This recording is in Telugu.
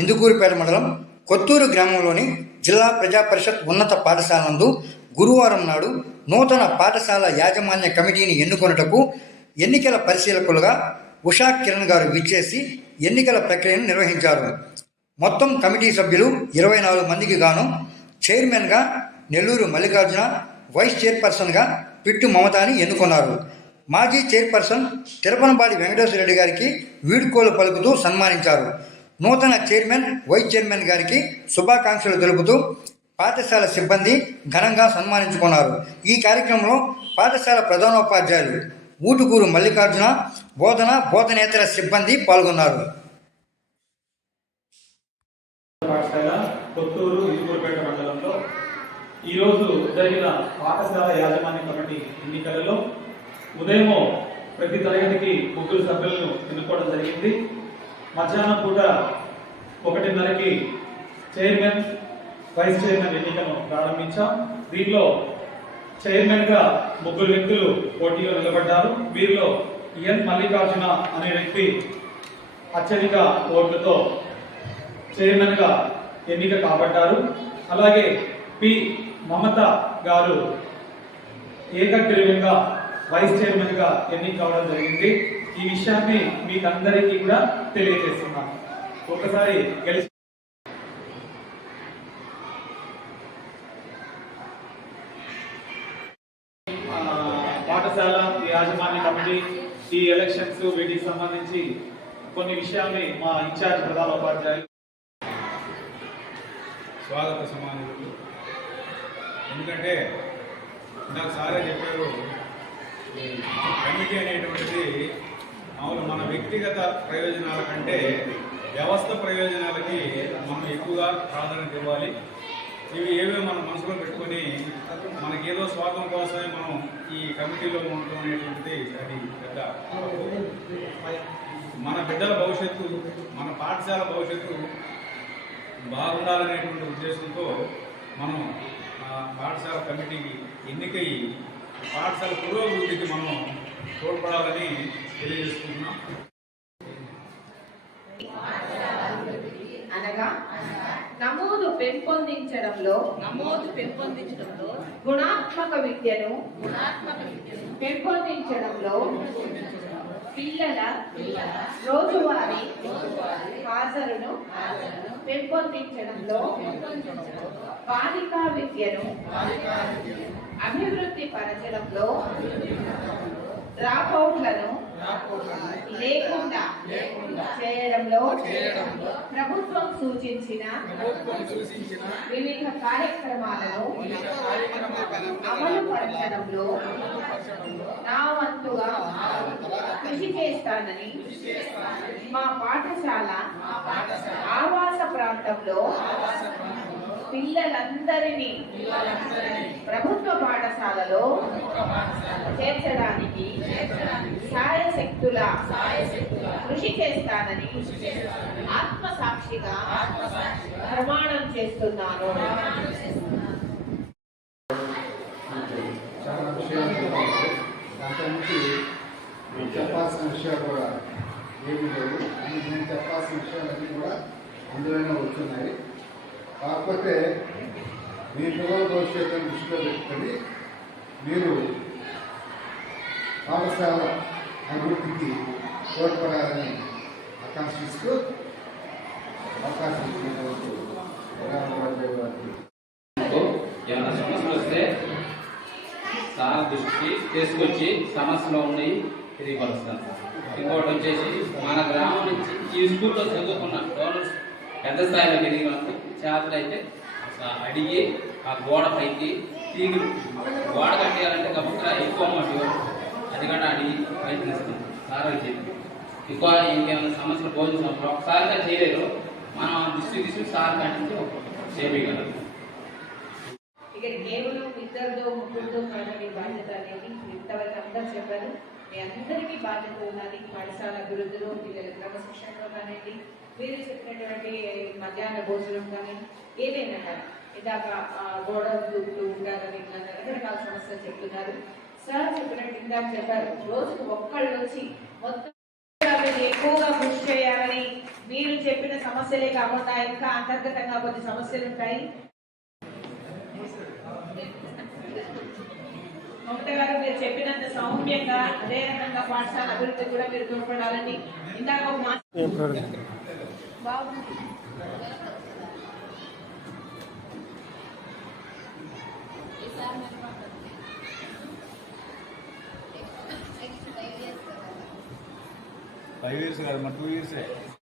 ఇందుకూరుపేట మండలం కొత్తూరు గ్రామంలోని జిల్లా ప్రజా పరిషత్ ఉన్నత పాఠశాల నందు గురువారం నాడు నూతన పాఠశాల యాజమాన్య కమిటీని ఎన్నుకొనుటకు ఎన్నికల పరిశీలకులుగా ఉషా కిరణ్ గారు విచ్చేసి ఎన్నికల ప్రక్రియను నిర్వహించారు. మొత్తం కమిటీ సభ్యులు 24 మందికి గాను చైర్మన్గా నెల్లూరు మల్లికార్జున, వైస్ చైర్పర్సన్గా పిట్టు మమతాని ఎన్నుకున్నారు. మాజీ చైర్పర్సన్ తిరుపనబాడి వెంకటేశ్వర రెడ్డి గారికి వీడ్కోలు పలుకుతూ సన్మానించారు. నూతన చైర్మన్, వైస్ చైర్మన్ గారికి శుభాకాంక్షలు తెలుపుతూ పాఠశాల సిబ్బంది ఘనంగా సన్మానించుకున్నారు. ఈ కార్యక్రమంలో పాఠశాల ప్రధానోపాధ్యాయులు ఊటుకూరు మల్లికార్జున, బోధనేతర సిబ్బంది పాల్గొన్నారు. కొత్తూరు ఇందుకూరుపేట మండలంలో ఈరోజు జరిగిన పాఠశాల యాజమాన్య కమిటీ ఎన్నికలలో ఉదయం ప్రతి తరగతికి 3 సభ్యులను ఎన్నుకోవడం జరిగింది. మధ్యాహ్నం పూట 1:30కి చైర్మన్, వైస్ చైర్మన్ ఎన్నికను ప్రారంభించాం. దీనిలో చైర్మన్గా 3 వ్యక్తులు పోటీలో నిలబడ్డారు. వీరిలో ఎన్ మల్లికార్జున అనే వ్యక్తి అత్యధిక ఓట్లతో చైర్మన్గా ఎన్నిక కాబడ్డారు. అలాగే పి మమత గారు ఏకగ్రీవంగా వైస్ చైర్మన్గా ఎన్నిక కావడం జరిగింది. ఈ విషయాన్ని మీకందరికీ కూడా తెలియజేస్తున్నాను. ఒకసారి గెలిచి పాఠశాల యాజమాన్య కమిటీ ఈ ఎలక్షన్స్ వీటికి సంబంధించి కొన్ని విషయాల్ని మా ఇన్ఛార్జ్ ప్రధానోపాధ్యాయులు స్వాగత సమానులు. ఎందుకంటే నాకు సారే చెప్పారు, కమిటీ అనేటువంటిది మామూలు మన వ్యక్తిగత ప్రయోజనాల కంటే వ్యవస్థ ప్రయోజనాలకి మనం ఎక్కువగా ప్రాధాన్యత ఇవ్వాలి. ఇవి ఏవో మనం మనసులో పెట్టుకొని మనకేదో స్వార్థం కోసమే మనం ఈ కమిటీలో ఉండటం అనేటువంటిది అది పెద్ద మన బిడ్డల భవిష్యత్తు, మన పాఠశాల భవిష్యత్తు బాగుండాలనేటువంటి ఉద్దేశంతో మనం పాఠశాల కమిటీకి ఎన్నికయ్యి పాఠశాల పురోభివృద్ధికి మనం తోడ్పడాలని తెలియజేస్తున్నాం. అనగా నమోదు పెంపొందించడంలో గుణాత్మక విద్యను పెంపొందించడంలో పిల్లల రోజువారీ హాజరును పెంపొందించడంలో బాలికా విద్యను అభివృద్ధి పరచడంలో డ్రాపౌట్లను లేకుండా చేయడంలో ప్రభుత్వం సూచించిన వివిధ కార్యక్రమాలను అమలు పరచడంలో నా వంతుగా కృషి చేస్తానని మా పాఠశాల ఆవాస ప్రాంతంలో పిల్లలందరినీ ప్రభుత్వ పాఠశాలలో చేర్చడానికి సాయశక్తుల కృషి చేస్తానని ఆత్మసాక్షిగా ప్రమాణం చేస్తున్నాను. చాలా విషయాలు దాంట్లో చెప్పాల్సిన విషయాలు కూడా ఏమీ లేవు. నేను చెప్పాల్సిన విషయాలన్నీ కూడా అందులోనే వస్తున్నాయి. కాకపోతే మీ పిల్లల భవిష్యత్తును దృష్టిలో పెట్టుకొని మీరు పాఠశాల అభివృద్ధికి తోడ్పడాలని ఆకాంక్షిస్తూ అవకాశం ఇచ్చినందుకు ఏమైనా సమస్యలు వస్తే సార్ దృష్టికి తీసుకొచ్చి సమస్యలు ఉన్నాయి తెలియపరుస్తాను. ఇంకోటి వచ్చేసి మన గ్రామం నుంచి ఈ స్కూల్లో చదువుకున్న డోనర్స్ పెద్ద స్థాయిలో ఎదిగిన చేతలు అయితే అడిగి ఆ గోడ పైకి తీగి గోడ కట్టేయాలంటే గబుక్కున ఎక్కువ అమౌంట్ ఇవ్వరు. అది కూడా అడిగి ప్రయత్నిస్తాం. సార్ చెప్పి ఎక్కువ ఇంకేమైనా సమస్యలు భోజనం ఒకసారిగా చేయలేరు, మనం దృష్టి సార్ కంటే చేయగలం. ఇక కేవలం 2-3 కాదని బాధ్యత అనేది ఇంతవరకు అందరూ చెప్పారు. మీ అందరికీ బాధ్యత ఉన్నది. పాఠశాల అభివృద్ధిలో పిల్లల క్రమశిక్షణలో కానివ్వండి, మీరు చెప్పినటువంటి మధ్యాహ్న భోజనం కానీ ఏదైనా కానీ ఇందాక గోడ దూకుతూ ఉంటారని ఇట్లా రకరకాల సమస్యలు చెప్తున్నారు. సార్ చెప్పినట్టు ఇందాక చెప్పారు, రోజుకు ఒక్కళ్ళు వచ్చి మొత్తం ఎక్కువగా కృషి చేయాలని మీరు చెప్పిన సమస్యలే కాకుండా ఇంకా అంతర్గతంగా కొన్ని సమస్యలు ఉంటాయి. మమత గారు మీరు చెప్పినంత సౌమ్యంగా అదే రకంగా పాఠశాల అభివృద్ధి కూడా మీరు తోడ్పడాలని ఇందాక ఒక మాట బాగుంది. ఫైవ్ ఇయర్స్ కాదు, 2 years.